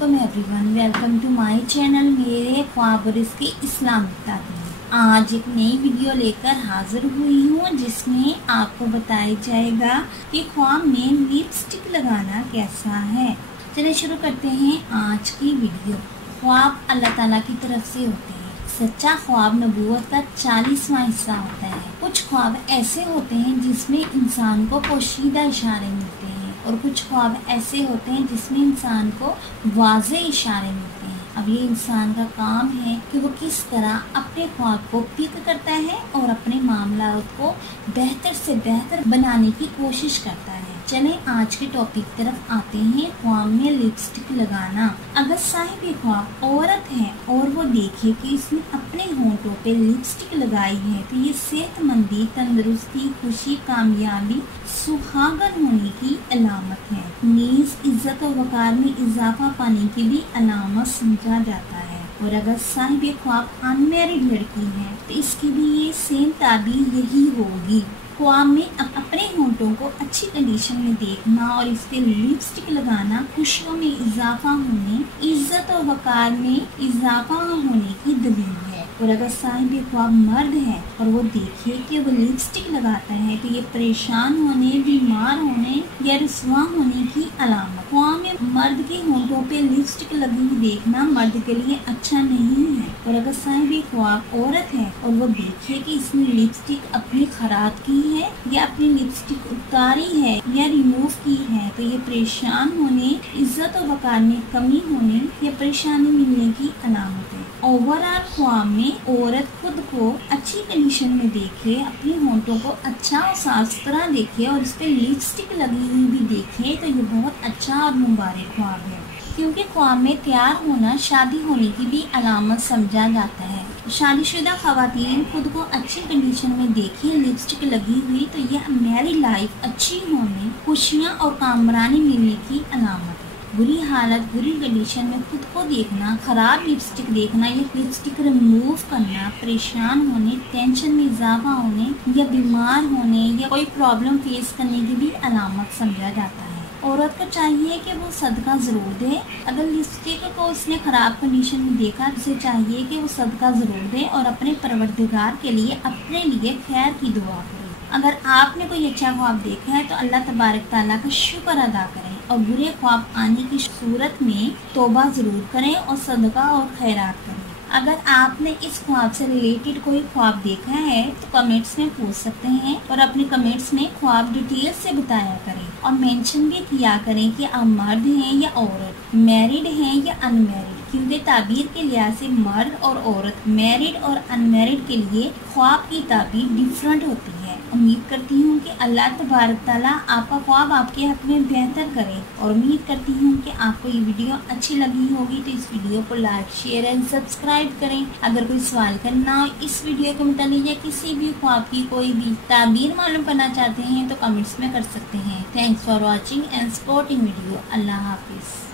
अस्सलामुअलैकुम everyone, welcome to my channel मेरे ख्वाब और इसकी इस्लामिक तालीम। आज एक नई वीडियो लेकर हाजिर हुई हूँ जिसमें आपको बताया जाएगा कि ख्वाब में लिपस्टिक लगाना कैसा है। चलिए शुरू करते हैं आज की वीडियो। ख्वाब अल्लाह ताला की तरफ से होते हैं। सच्चा ख्वाब नबूवत का 40वां हिस्सा होता है। कुछ ख्वाब ऐसे होते हैं जिसमें इंसान को पोशीदा इशारे मिलते हैं और कुछ ख्वाब ऐसे होते हैं जिसमें इंसान को वाज़े इशारे मिलते हैं। अब ये इंसान का काम है कि वो किस तरह अपने ख्वाब को पिक करता है और अपने मामला को बेहतर से बेहतर बनाने की कोशिश करता है। चलें आज के टॉपिक तरफ आते हैं। ख्वाब में लिपस्टिक लगाना। अगर साहिब ख्वाब औरत है और वो देखे कि इसने अपने होंठों पे लिपस्टिक लगाई है तो ये सेहतमंदी, तंदुरुस्ती, खुशी, कामयाबी, सुहागन होने की अलामत है। नीज इज्जत और वकार में इजाफा पाने की भी अलामत समझा जाता है। और अगर साहिब ख्वाब अनमैरिड लड़की है तो इसकी भी ये सेम ताबीर यही होगी। ख्वाब में अपने होंठों को अच्छी कंडीशन में देखना और इस पे लिपस्टिक लगाना खुशियों में इजाफा होने, इज्जत और वकार में इजाफा होने की दलील है। और अगर साहिब ख्वाब मर्द है और वो देखे कि वो लिपस्टिक लगाता है तो ये परेशान होने, बीमार होने या रुसवा होने की अलामत। ख्वाब में मर्द के होंठों पे लिपस्टिक लगी हुई देखना मर्द के लिए अच्छा नहीं है। और अगर साहिब ख्वाब औरत है और वो देखे कि इसने लिपस्टिक अपनी खराब की है या अपनी लिपस्टिक उतारी है या रिमूव की है तो ये परेशान होने, इज्जत और वकार में कमी होने या परेशानी मिलने की अलामत है। ओवरऑल ख्वाब में औरत खुद को अच्छी कंडीशन में देखे, अपने होंठों को अच्छा और साफ सुथरा देखे और इस पे लिपस्टिक लगी हुई भी देखे तो ये बहुत अच्छा और मुबारक ख्वाब है। क्योंकि ख्वाब में तैयार होना शादी होने की भी अलामत समझा जाता है। शादीशुदा खवातीन खुद को अच्छी कंडीशन में देखें लिपस्टिक लगी हुई तो यह मैरिड लाइफ अच्छी होने, खुशियाँ और कामरानी मिलने की अलामत है। बुरी हालत, बुरी कंडीशन में खुद को देखना, खराब लिपस्टिक देखना या लिपस्टिक रिमूव करना, परेशान होने, टेंशन में इजाफा होने या बीमार होने या कोई प्रॉब्लम फेस करने की भी अलामत समझा जाता है। औरत को चाहिए कि वो सदका ज़रूर दे। अगर लिपस्टिक को उसने ख़राब कंडीशन में देखा तो उसे चाहिए कि वो सदका ज़रूर दे और अपने परवरदिगार के लिए अपने लिए खैर की दुआ करे। अगर आपने कोई अच्छा ख्वाब देखा है तो अल्लाह तबारक ताला का शुक्र अदा करें और बुरे ख्वाब आने की सूरत में तौबा ज़रूर करें और सदका और खैरात करें। अगर आपने इस ख्वाब से रिलेटेड कोई ख्वाब देखा है तो कमेंट्स में पूछ सकते हैं और अपने कमेंट्स में ख्वाब डिटेल से बताया करें और मेंशन भी किया करें कि आप मर्द हैं या औरत, मैरिड हैं या अनमैरिड। क्योंकि ताबीर के लिहाज से मर्द और औरत, मैरिड और अनमैरिड के लिए ख्वाब की ताबीर डिफरेंट होती है। उम्मीद करती हूँ कि अल्लाह तबारक ताला आपका ख्वाब आपके हक में बेहतर करे और उम्मीद करती हूँ कि आपको ये वीडियो अच्छी लगी होगी तो इस वीडियो को लाइक, शेयर एंड सब्सक्राइब करें। अगर कोई सवाल करना हो इस वीडियो के मुताबिक या किसी भी ख्वाब की कोई भी ताबीर मालूम करना चाहते हैं तो कमेंट्स में कर सकते हैं। Thanks for watching and supporting video. Allah हाफिज़।